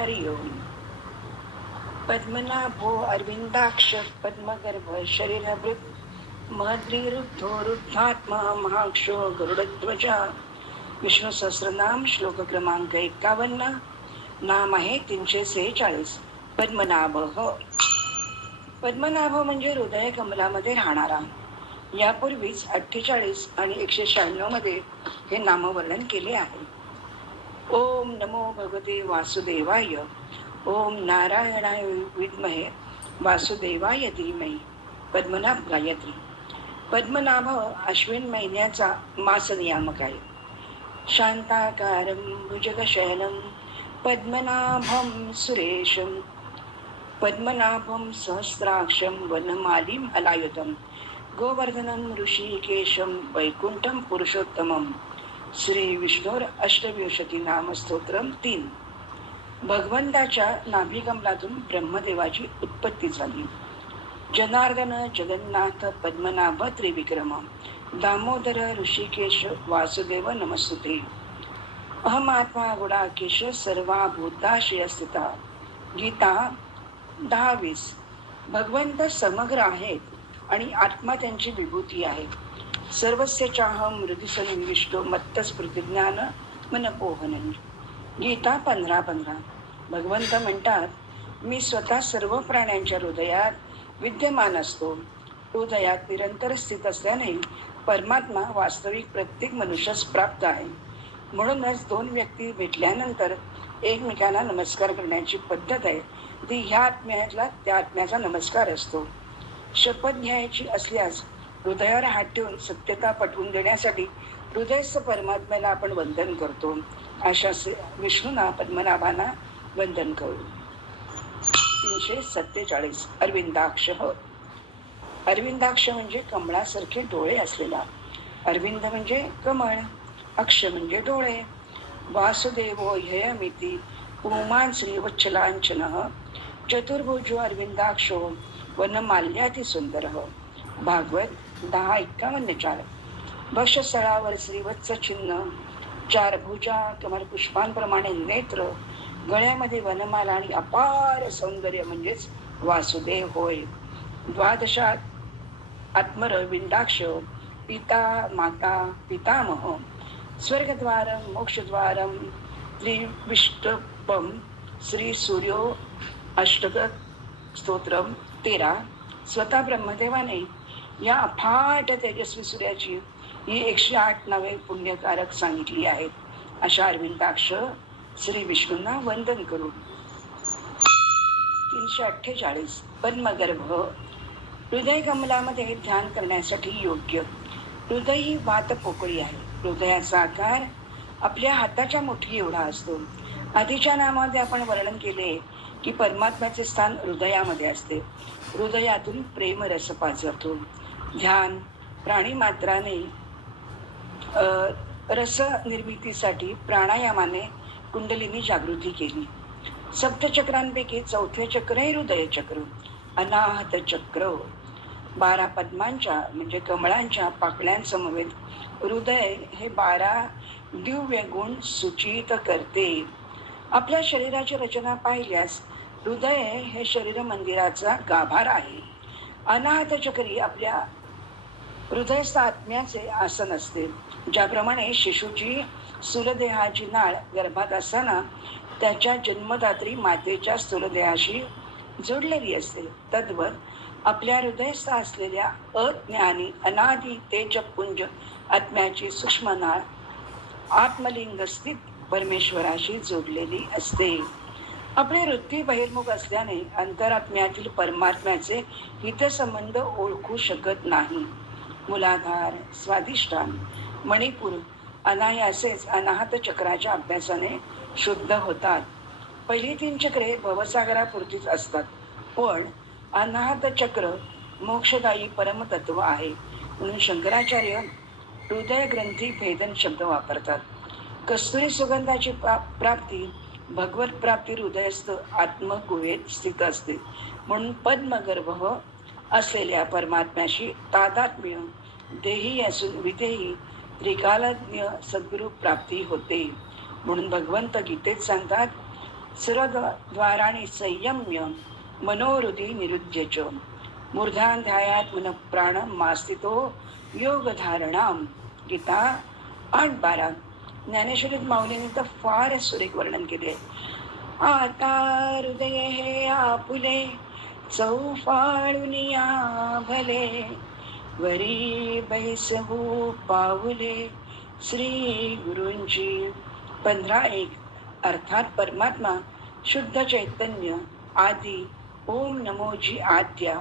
हरि ओम. पद्मनाभो अरविंदाक्ष पद्मगर्भ शरीरभृत महद्रीरुद्धो रुद्धात्मा महाक्षो गरुडध्वजा. विष्णू सहस्रनाम श्लोक क्रमांक 51. नाम आहे 346. पद्मनाभ. पद्मनाभ म्हणजे हृदय कमलामध्ये राहणारा. यापूर्वीच 48 आणि 196 मध्ये हे नामवर्णन केले आहे. ओम नमो भगवते वासुदेवाय. ओम नारायणाय विद्महे वासुदेवाय धीमहि. पद्मनाभ गायत्री. पद्मनाभ अश्विन महिन्याचा मास नियामक आहे. शांताकारं भुजगशयनं पद्मनाभं सुरेशं पद्मनाभं सहस्राक्षं वनमालीं हलायुतं गोवर्धनं ऋषिकेशं वैकुंठं पुरुषोत्तमं. श्री विष्णोर अष्टविंशती नाम स्तोत्रम 3. भगवंताच्या नाभिकमलातून ब्रह्मदेवाची उत्पत्ती झाली. जनार्दन जगन्नाथ पद्मनाभ त्रिविक्रम दामोदर ऋषिकेश वासुदेव नमस्तुते. अहमात्मा गुडाकेश सर्वा भूताशय स्थिता. गीता 10:20. भगवंत समग्र आहेत आणि आत्मा त्यांची विभूती आहे. सर्वस्य चाहम हृदि सन्निविष्टो मत्तस्मृतिज्ञान मनपोहनं. गीता 15:15. भगवंत म्हणतात, मी स्वतः सर्व प्राण्यांच्या हृदयात विद्यमान असतो. हृदयात निरंतर स्थित असल्याने परमात्मा वास्तविक प्रत्येक मनुष्यास प्राप्त आहे. म्हणूनच दोन व्यक्ती भेटल्यानंतर एकमेकांना नमस्कार करण्याची पद्धत आहे ती ह्या आत्म्याला त्या आत्म्याचा नमस्कार असतो. शपथ घ्यायची असल्यास हृदयावर हात ठेवून सत्यता पटवून देण्यासाठी हृदयस्थ परमात्म्याला आपण वंदन करतो. अशा विष्णूंना पद्मनाभांना वंदन करू. 347. अरविंदाक्ष. अरविंदाक्ष म्हणजे कमळासारखे डोळे असलेला. अरविंद म्हणजे कमळ, अक्ष म्हणजे डोळे. वासुदेवो ह्ययमिति पुमान् श्रीवत्सलांचनः चतुर्भुजो अरविंदाक्षो वनमाल्याति सुंदरः. भागवत 10:51-4. वक्षस्थळावर श्रीवत्स चिन्ह, 4 भुजा, कमल पुष्पांप्रमाणे नेत्र, गळ्यामध्ये वनमाला आणि अपार सौंदर्य म्हणजेच वासुदेव होय. द्वादशात आत्मरविंदाक्ष पिता माता पितामह. स्वर्गद्वारं मोक्षद्वारं त्रिविष्टपम. श्री सूर्यो अष्टक स्तोत्रम 13. स्वतः ब्रह्मदेवाने या अफाट तेजस्वी सूर्याची ही 108 नावे पुण्यकारक सांगितली आहेत. अशा अरविंदाक्ष श्री विष्णूंना वंदन करू. 348. पद्मगर्भ. हृदय कमलामध्ये ध्यान करण्यासाठी योग्य. हृदय ही वात पोकळी आहे. हृदयाचा आकार आपल्या हाताच्या मुठी एवढा असतो. आधीच्या नामामध्ये आपण वर्णन केले की परमात्म्याचे स्थान हृदयामध्ये असते. हृदयातून प्रेमरस पाझरतो. ध्यान प्राणीमात्राने रस निर्मितीसाठी प्राणायामाने कुंडलिनी जागृती केली. सप्तचक्रांपैकी 4थे चक्र हे हृदय चक्र, अनाहत चक्र. 12 पद्मांच्या म्हणजे कमळांच्या पाकळ्यांसमवेत हृदय हे 12 दिव्य गुण सूचित करते. आपल्या शरीराची रचना पाहिल्यास हृदय हे शरीर मंदिराचा गाभार आहे. अनाहत चक्री आपल्या हृदयस्थ आत्म्याचे आसन असते. ज्याप्रमाणे शिशूची स्थूलदेहाची नाळ गर्भात असताना त्याच्या जन्मदात्री मातेच्या स्थूलदेहाशी जोडलेली असते, तद्वत आपल्या हृदयस्थ असलेल्या अज्ञानी अनादि तेजपुंज आत्म्याची सूक्ष्म नाळ आत्मलिंग स्थित परमेश्वराशी जोडलेली असते. आपले वृत्ती बहिर्मुख असल्याने अंतरात्म्यातील परमात्म्याचे हितसंबंध ओळखू शकत नाही. मूलाधार, स्वाधिष्ठान, मणिपूर अनायासेच अनाहत चक्राच्या अभ्यासाने शुद्ध होतात. पहिली 3 चक्रे भवसागरापुरतीच असतात, पण अनाहत चक्र मोक्षदायी परमतत्व आहे. म्हणून शंकराचार्य हृदय ग्रंथी भेदन शब्द वापरतात. कस्तुरी सुगंधाची प्राप्ती भगवत प्राप्ती हृदयस्थ आत्मगुहेत स्थित असते. म्हणून पद्मगर्भ असलेल्या परमात्म्याशी तादात्म्य देही असून विदेही त्रिकालज्ञ सद्गुरु प्राप्ती होते. म्हणून भगवंत गीतेत सांगतात, सर्वद्वाराणि संयम्य मनोहृदि निरुध्य च मूर्धाध्यायात मन प्राण मास्तितो योगधारणाम. गीता 8:12. ज्ञानेश्वरीत माऊलींनी तर फार सुरेख वर्णन केले. आता हृदय हे आपुले चौफाळुनिया भले वरी बैसवू पाऊले श्री गुरूंची. 15:1. अर्थात परमात्मा शुद्ध चैतन्य आदि ओम नमोजी आद्या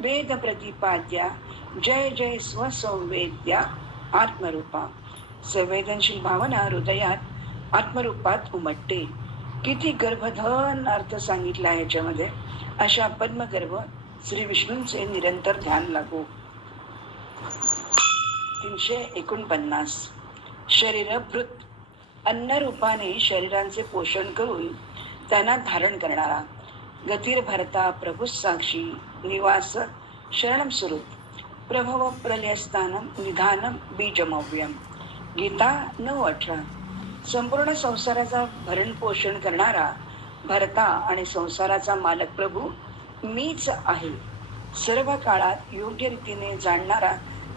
वेद प्रतिपाद्या जय जय स्वसंवेद्या आत्मरूपा. संवेदनशील भावना हृदयात आत्मरूपात उमटते. किती गर्भधन अर्थ सांगितला आहे याच्यामध्ये. अशा पद्मगर्भ श्री विष्णूंचे निरंतर ध्यान लागू. 349. शरीरभृत अन्न रूपाने शरीरांचे पोषण करून त्यांना धारण करणारा. गतीर भरता प्रभू साक्षी निवास शरणम सुरुत प्रभव प्रलयस्थानम निधानम बीजमव्यम. गीता 9:18. संपूर्ण संसाराचा भरण पोषण करणारा भरता आणि संसाराचा मालक प्रभू मीच आहे. सर्व काळात योग्य रीतीने जाणणारा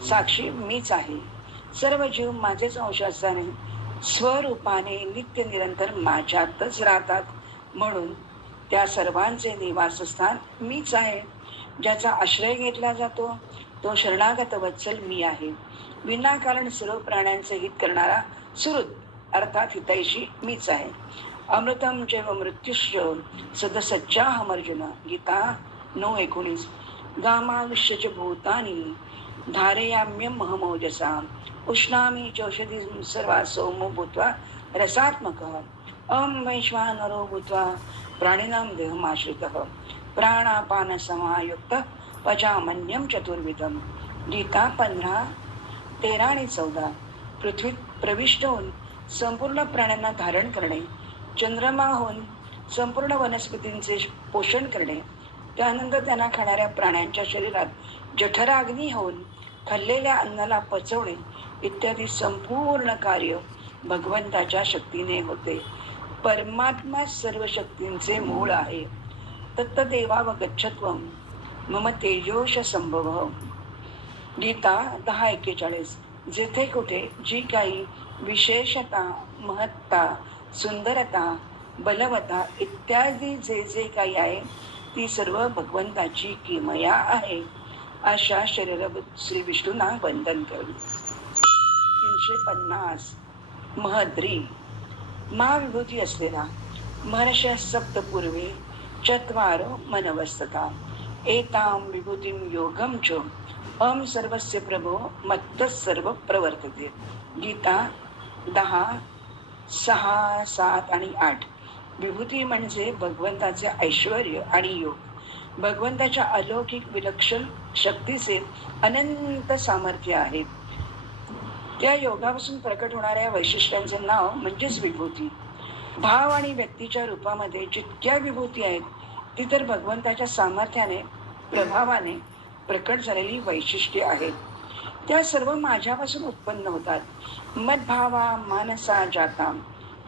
साक्षी मीच आहे. सर्व जीव माझेच अंश असल्याने स्वरूपाने नित्य निरंतर माझ्यातच राहतात. म्हणून त्या सर्वांचे निवासस्थान मीच आहे. ज्याचा आश्रय घेतला जातो तो शरणागत वत्सल मी आहे. विनाकारण सर्व प्राण्यांचे हित करणारा सुहृद अर्थात हितैषी मीच आहे. अमृतम चैव मृत्युश्च सदसच्चाहम अर्जुन. गीता 9:19. गामाविश्यच भूतानि धारयाम्यम महमोजसा उष्णामी चौषधी सर्वा सोमो भूत्वा रसात्मकः अहं वैश्वानरो भूत्वा प्राणिनां देहमाश्रितः प्राणापान समायुक्तः पचामन्यम चतुर्विधम. गीता 15:13 आणि 14. पृथ्वीत प्रविष्ट होऊन संपूर्ण प्राण्यांना धारण करणे, चंद्रमा होऊन संपूर्ण वनस्पतींचे पोषण करणे, त्यानंतर त्यांना खाणाऱ्या प्राण्यांच्या शरीरात जठराग्नी होऊन खाल्लेल्या अन्नाला पचवणे इत्यादी संपूर्ण कार्य भगवंताच्या शक्तीने होते. परमात्मा सर्व शक्तींचे मूळ आहे. तत्तदेवाव गच्छत्वम मम तेजोश संभव. गीता 10:41. जेथे कुठे जी काही विशेषता महत्ता सुंदरता बलवता इत्यादी जे जे काही आहे ती सर्व भगवंताची किमया आहे. अशा शरीरभूत श्री विष्णूंना वंदन करू. 350. महद्री महाविभूती असलेला महर्ष सप्तपूर्वे चत्वारो मनवस्थता एताम विभूतिम योगम च अहं सर्वस्य प्रभो मत्तः सर्व प्रवर्तते. गीता 10:6, 7 आणि 8. विभूती म्हणजे भगवंताचे ऐश्वर्य आणि योग. भगवंताच्या अलौकिक विलक्षण शक्तीचे अनंत सामर्थ्य आहे. त्या योगापासून प्रकट होणाऱ्या वैशिष्ट्यांचे नाव म्हणजेच विभूती. भाव आणि व्यक्तीच्या रूपामध्ये जितक्या विभूती आहेत ती तर भगवंताच्या सामर्थ्याने प्रभावाने प्रकट झालेली वैशिष्ट्ये आहेत. त्या सर्व माझ्यापासून उत्पन्न होतात. मद्भावा मानसा जाता.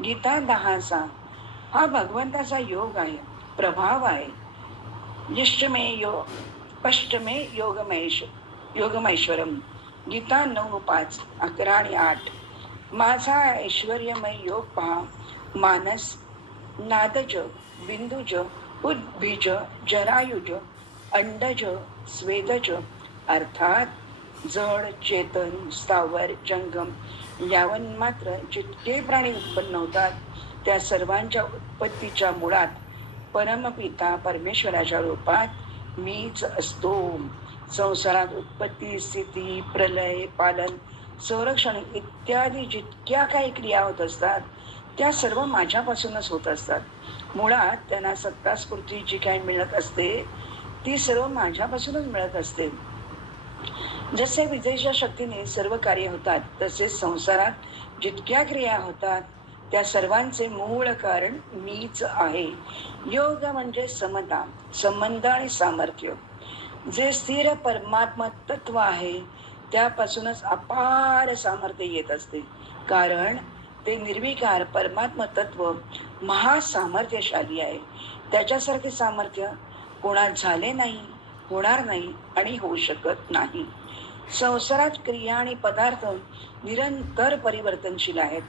गीता 10:6. हा भगवंताचा योग आहे, प्रभाव आहे. पष्टमे योगमैश्वरम. गीता 9:5, 11 आणि 8. माझा ऐश्वर्यमय योग पहा. मानस नादज बिंदुज उद्भिज जरायुज अंडज स्वेदज अर्थात जड चेतन स्थावर जंगम यावन मात्र जितके प्राणी उत्पन्न होतात त्या सर्वांच्या उत्पत्तीच्या मुळात परमपिता परमेश्वराच्या रूपात मीच असतो. संसारात उत्पत्ती स्थिती प्रलय पालन संरक्षण इत्यादी जितक्या काही क्रिया होत असतात त्या सर्व माझ्यापासूनच होत असतात. मुळात त्यांना सत्ता स्फूर्ती जी काही मिळत असते ती सर्व माझ्यापासूनच मिळत असते. जसे विजेच्या शक्तीने सर्व कार्य होतात तसेच संसारात जितक्या क्रिया होतात त्या सर्वांचे मूळ कारण मीच आहे. योग म्हणजे समता संबंध आणि सामर्थ्य. जे स्थिर परमात्मा तत्व आहे त्यापासूनच अपार सामर्थ्य येत असते. कारण ते निर्विकार परमात्मा तत्व महासामर्थ्यशाली आहे. त्याच्यासारखे सामर्थ्य कोणात झाले नाही, होणार नाही आणि होऊ शकत नाही. संसारात क्रिया आणि पदार्थ निरंतर परिवर्तनशील आहेत.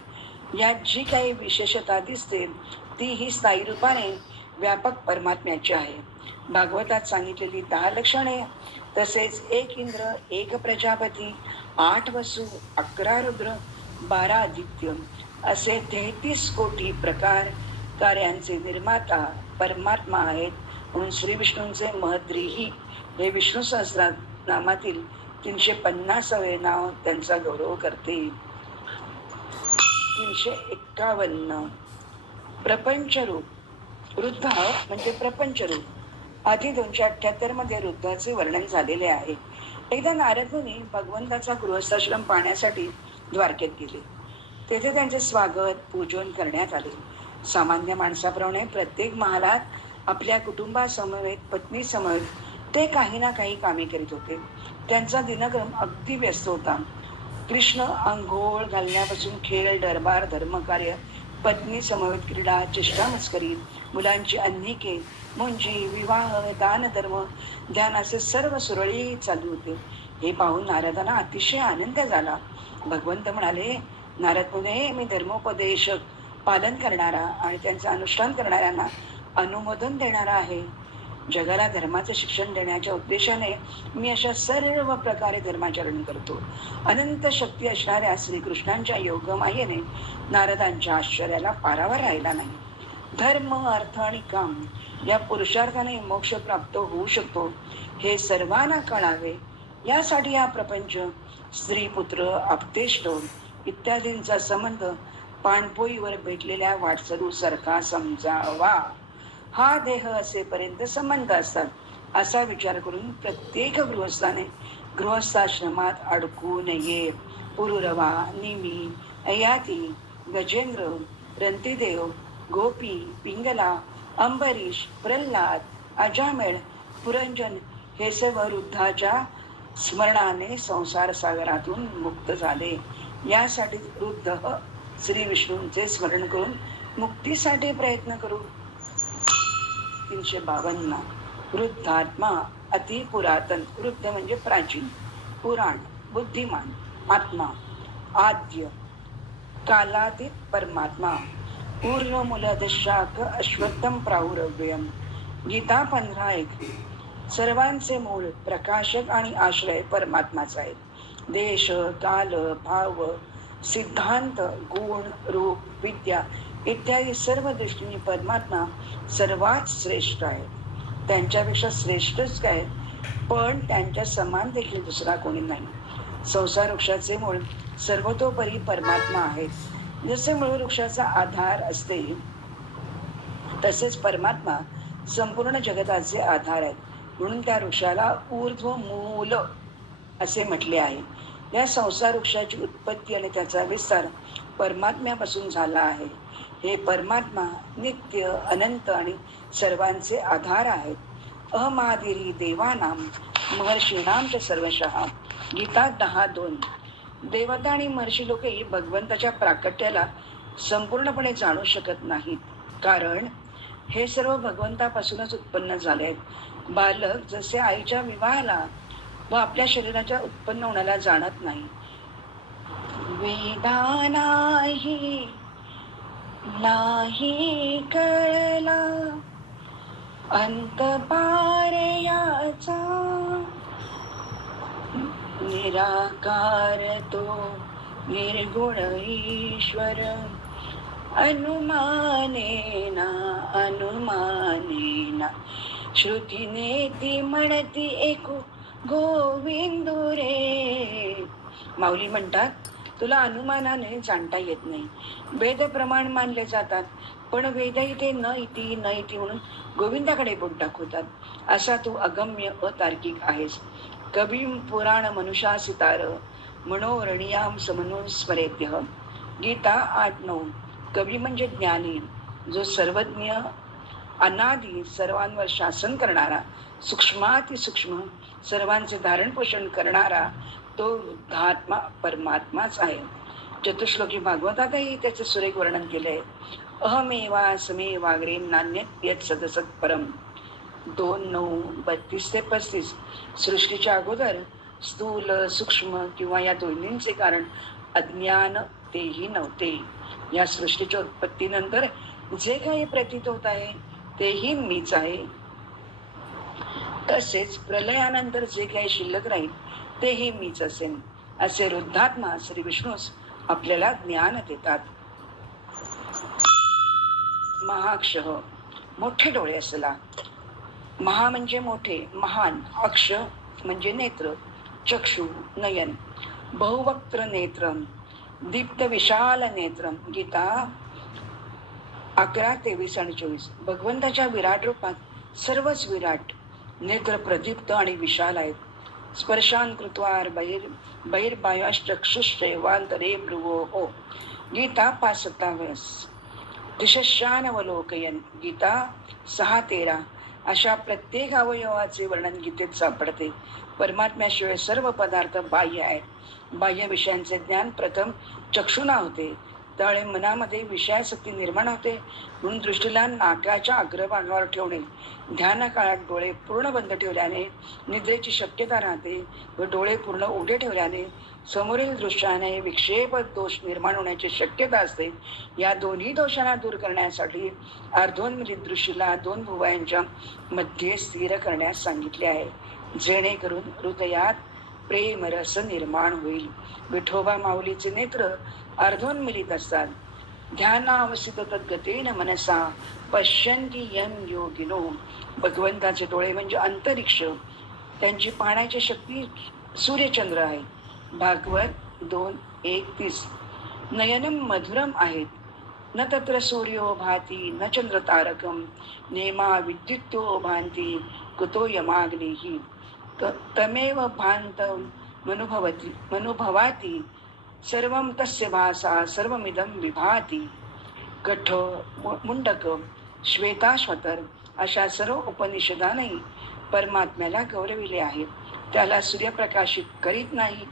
यात जी काही विशेषता दिसते ती ही स्थायी रूपाने व्यापक परमात्म्याची आहे. भागवतात सांगितलेली 10 लक्षणे, तसेच 1 इंद्र, 1 प्रजापती, 8 वसु, 11 रुद्र, 12 आदित्य असे 33 कोटी प्रकार कार्यांचे निर्माता परमात्मा आहेत. म्हणून श्री विष्णूंचे महद्रीही हे विष्णू सहस्रनामातील 350वे नाव त्यांचा गौरव करते. 351 प्रपंचरूप. रुद्ध म्हणजे प्रपंचरूप. आधी 278 मध्ये रुद्धाचे वर्णन झालेले आहे. एकदा नारद मुनी भगवंताचा गृहस्थाश्रम पाहण्यासाठी द्वारकेत गेले. तेथे त्यांचे स्वागत पूजन करण्यात आले. सामान्य माणसाप्रमाणे प्रत्येक महालात आपल्या कुटुंबासमवेत पत्नी समवेत ते काही ना काही कामे करीत होते. त्यांचा दिनक्रम अगदी व्यस्त होता. कृष्ण अंघोळ घालण्यापासून खेळ, दरबार, धर्मकार्य, पत्नी समवेत क्रीडा, चेष्टा मस्करी, मुलांची अन्निके, मुंजी, विवाह, दान, धर्म, ध्यान असे सर्व सुरळीत चालू होते. हे पाहून नारदांना अतिशय आनंद झाला. भगवंत म्हणाले, नारद मुने, मी धर्मोपदेश पालन करणारा आणि त्यांचं अनुष्ठान करणाऱ्यांना अनुमोदन देणारा आहे. जगाला धर्माचं शिक्षण देण्याच्या उद्देशाने मी अशा सर्व प्रकारे धर्माचरण करतो. अनंत शक्ती असणाऱ्या श्रीकृष्णांच्या योगमायेने नारदांच्या आश्चर्याला पारावर राहिला नाही. धर्म, अर्थ आणि काम या पुरुषार्थाने मोक्ष प्राप्त होऊ शकतो हे सर्वांना कळावे, यासाठी हा प्रपंच स्त्री, पुत्र, आप्तेष्ट इत्यादींचा संबंध पाणपोईवर भेटलेल्या वाटसरू सारखा समजावा. हा देह असेपर्यंत संबंध असतात असा विचार करून प्रत्येक गृहस्थाने गृहस्थाश्रमात अडकू नये. पुरुरवा, निमी, अयाती, गजेंद्र, रंतिदेव, गोपी, पिंगला, अंबरीश, प्रल्हाद, अजामेळ, पुरंजन हे सर्व रुद्धाच्या स्मरणाने संसार सागरातून मुक्त झाले. यासाठी रुद्ध श्री विष्णूंचे स्मरण करून मुक्तीसाठी प्रयत्न करू. 352 वृद्धात्मा अति पुरातन. वृद्ध म्हणजे प्राचीन, पुराण, बुद्धिमान, आत्मा, आद्य, कालातीत परमात्मा, पूर्ण मूलदशाक अश्वत्थम प्राहुरव्ययम. गीता 15:1. सर्वांचे मूळ, प्रकाशक आणि आश्रय परमात्माचा आहे. देश, काल, भाव, सिद्धांत, गुण, रूप, विद्या इत्यादी सर्व दृष्टीने परमात्मा सर्वात श्रेष्ठ आहे. त्यांच्यापेक्षा श्रेष्ठच काय, पण त्यांच्या समान देखील दुसरा कोणी नाही. संसार वृक्षाचे मूळ सर्वतोपरी परमात्मा आहे. जसे मूळ वृक्षाचा आधार असते तसेच परमात्मा संपूर्ण जगताचे आधार आहेत. म्हणून त्या वृक्षाला ऊर्ध्व मूल असे म्हटले आहे. या संसार वृक्षाची उत्पत्ती आणि त्याचा विस्तार परमात्म्यापासून झाला आहे. हे परमात्मा नित्य, अनंत आणि सर्वांचे आधार आहेत. अहमादिरी देवानाम महर्षीणाम च सर्वशः. गीता 10:2. देवता आणि महर्षी लोकही भगवंताच्या प्राकट्याला संपूर्णपणे जाणू शकत नाहीत, कारण हे सर्व भगवंतापासूनच उत्पन्न झाले आहेत. बालक जसे आईच्या विवाहाला व आपल्या शरीराच्या उत्पन्न होण्याला जाणत नाही, वेदा नाही कळला अंत पार याचा, निराकार तो निर्गुण ईश्वर, अनुमानेना श्रुतीने ती म्हणती एकू गोविंदू रे. माऊली म्हणतात, तुला अनुमानाने जाणता येत नाही. वेद प्रमाण मानले जातात, पण वेदही ते न इति म्हणून गोविंदाकडे बोट दाखवतात. असा तू अगम्य अतार्किक आहेस. कवी पुराण मनुषा सितार मनोरणीयाम समनुस्मरेद्य. गीता 8:9. कवी म्हणजे ज्ञानी, जो सर्वज्ञ, अनादी, सर्वांवर शासन करणारा, सूक्ष्मातिसूक्ष्म सर्वांचे धारण पोषण करणारा तो वृद्धात्मा परमात्माच आहे. चतुश्लोकी भागवतातही त्याचे सुरेख वर्णन केले. अहमेवा समे वागरे नान्यत यत सदसत परम. 2:9-32-35. सृष्टीच्या अगोदर स्थूल, सूक्ष्म किंवा या दोन्हींचे कारण अज्ञान तेही नव्हते. या सृष्टीच्या उत्पत्तीनंतर जे काही प्रतीत होत आहे तेही मीच आहे. तसेच प्रलयानंतर जे काही शिल्लक राहील तेही मीच असेन, असे रुद्धात्मा श्री विष्णूस आपल्याला ज्ञान देतात. महाक्ष, मोठे डोळे असला. महा म्हणजे मोठे, महान. अक्ष म्हणजे नेत्र, चक्षु, नयन. बहुवक्त्र नेत्रम, दीप्त विशाल नेत्रम. गीता 11:23-24. भगवंताच्या विराट रूपात सर्वच विराट, नेत्र प्रदीप्त आणि विशाल आहेत. स्पर्शान कृत्वार बहिर्बाह्यश्चक्षुश्चैवांतरे भ्रुवोः. गीता 5:27. दिशशानवलोकयन. गीता 6:13. अशा प्रत्येक अवयवाचे वर्णन गीतेत सापडते. परमात्म्याशिवाय सर्व पदार्थ बाह्य आहेत. बाह्य विषयांचे ज्ञान प्रथम चक्षुना होते, त्यामुळे मनामध्ये विषयासक्ती निर्माण होते. म्हणून दृष्टीला नाकाच्या अग्रभागावर ठेवणे, ध्यान काळात डोळे पूर्ण बंद ठेवल्याने निद्रेची शक्यता राहते व डोळे पूर्ण उघडे ठेवल्याने समोरील दृश्याने विक्षेप दोष निर्माण होण्याची शक्यता असते. या दोन्ही दोषांना दूर करण्यासाठी अर्धोन्मिलित दृष्टीला 2 भुवयांच्या मध्ये स्थिर करण्यास सांगितले आहे, जेणेकरून हृदयात प्रेम रस निर्माण होईल. विठोबा माऊलीचे नेत्र अर्धोन्मिलित असतात. ध्यानावस्थित तद्गतेन मनसा पश्यन्ति यं योगिनो. भगवंताचे डोळे म्हणजे अंतरिक्ष, त्यांची पाहण्याची शक्ती सूर्यचंद्र आहे. भागवत 2:1-30. नयनम मधुरम आहेत, न तत्र सूर्यो भाती न चंद्र तारकम, नेमा विद्युतो भांती कुतो यमाग्निः. तमेव भांतं मनुभवाती सर्वं तस्य भासा सर्वमिदं विभाती. कठ, मुंडक, श्वेताश्वतर अशा सर्व उपनिषदांनी परमात्म्याला गौरविले आहे. त्याला सूर्य प्रकाशित करीत नाही,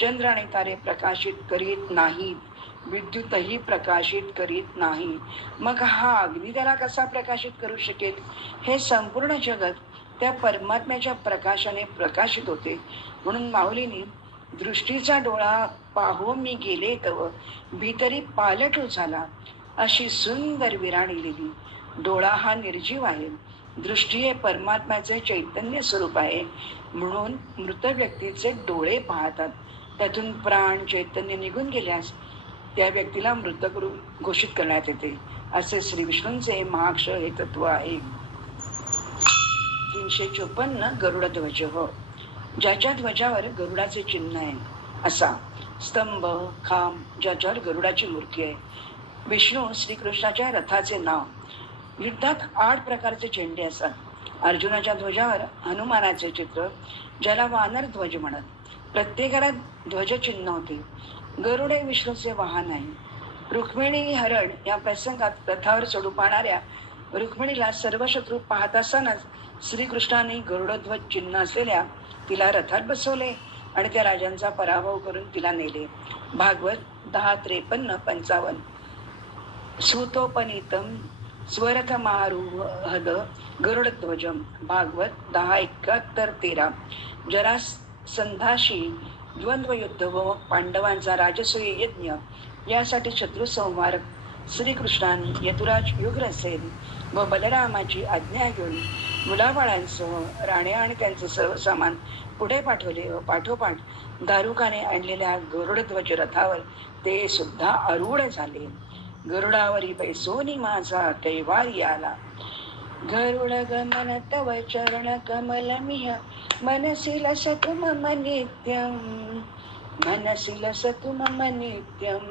चंद्र आणि तारे प्रकाशित करीत नाहीत, विद्युतही प्रकाशित करीत नाही. मग हा अग्नी त्याला कसा प्रकाशित करू शकेल? हे संपूर्ण जगत त्या परमात्म्याच्या प्रकाशाने प्रकाशित होते. म्हणून माऊलींनी दृष्टीचा डोळा पाहो मी गेले तव भीतरी पालटू झाला, अशी सुंदर विराणी लिहिली. डोळा हा निर्जीव आहे, दृष्टी हे परमात्म्याचे चैतन्य स्वरूप आहे. म्हणून मृत व्यक्तीचे डोळे पाहतात, त्यातून प्राण चैतन्य निघून गेल्यास त्या व्यक्तीला मृत घोषित करण्यात येते, असे श्री विष्णूंचे महाक्ष हे तत्व आहे. 354 गरुडध्वज. ज्याच्या ध्वजावर गरुडाचे चिन्ह आहे असा. स्तंभ, खांब ज्याच्यावर गरुडाची मूर्ती आहे. विष्णू श्रीकृष्णाच्या रथाचे नाव. युद्धात 8 प्रकारचे झेंडे असतात. अर्जुनाच्या ध्वजावर हनुमानाचे चित्र, ज्याला वानर ध्वज म्हणत. प्रत्येकाला ध्वजचिन्ह होते. गरुड हे विष्णूचे वाहन आहे. रुक्मिणी हरण या प्रसंगात रथावर चढू पाहणाऱ्या रुक्मिणीला सर्व शत्रू पाहत असतानाच श्रीकृष्णाने गरुडध्वज चिन्ह असलेल्या तिला रथात बसवले आणि त्या राजांचा पराभव करून तिला नेले. भागवत 10:53-55. सूतोपनीतम स्वरथमारूहद गरुडध्वजम. भागवत 10:71-13. जरासंधाशी द्वंद्वयुद्ध व पांडवांचा राजसूय यज्ञ यासाठी शत्रू संहारक श्रीकृष्णाने यदुराज युगरसेन व बलरामाची आज्ञा घेऊन मुलाबाळांसह राण्या आणि त्यांचे सर्व सामान पुढे पाठवले व पाठोपाठ दारुकाने आणलेल्या गरुडध्वज रथावर ते सुद्धा आरूढ झाले. गरुडावरी बैसोनी माझा कैवारी आला. गरुड गमन तव चरण कमल मिह मनसी लसतु मम नित्यम, मनसी लसतु मम नित्यम.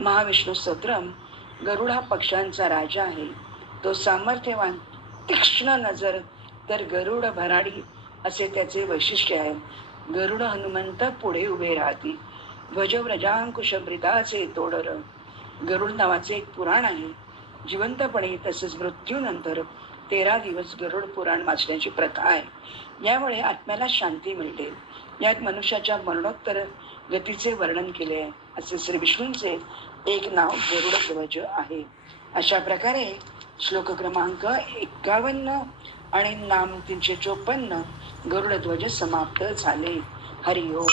महाविष्णू स्तोत्रम. गरुड हा पक्ष्यांचा राजा आहे. तो सामर्थ्यवान, तीक्ष्ण नजर, तर गरुड भराडी असे त्याचे वैशिष्ट्य आहे. गरुड हनुमंत पुढे उभे राहती. ध्वजव्रजांकुश ब्रिदाचे तोडर. गरुड नावाचे एक पुराण आहे. जिवंतपणे तसेच मृत्यूनंतर 13 दिवस गरुड पुराण वाचण्याची प्रथा आहे. यामुळे आत्म्याला शांती मिळते. यात मनुष्याच्या मरणोत्तर गतीचे वर्णन केले आहे. असे श्री विष्णूंचे एक नाव गरुडध्वज आहे. अशा प्रकारे श्लोक क्रमांक 51 आणि नाम 354 गरुडध्वज समाप्त झाले. हरिओम.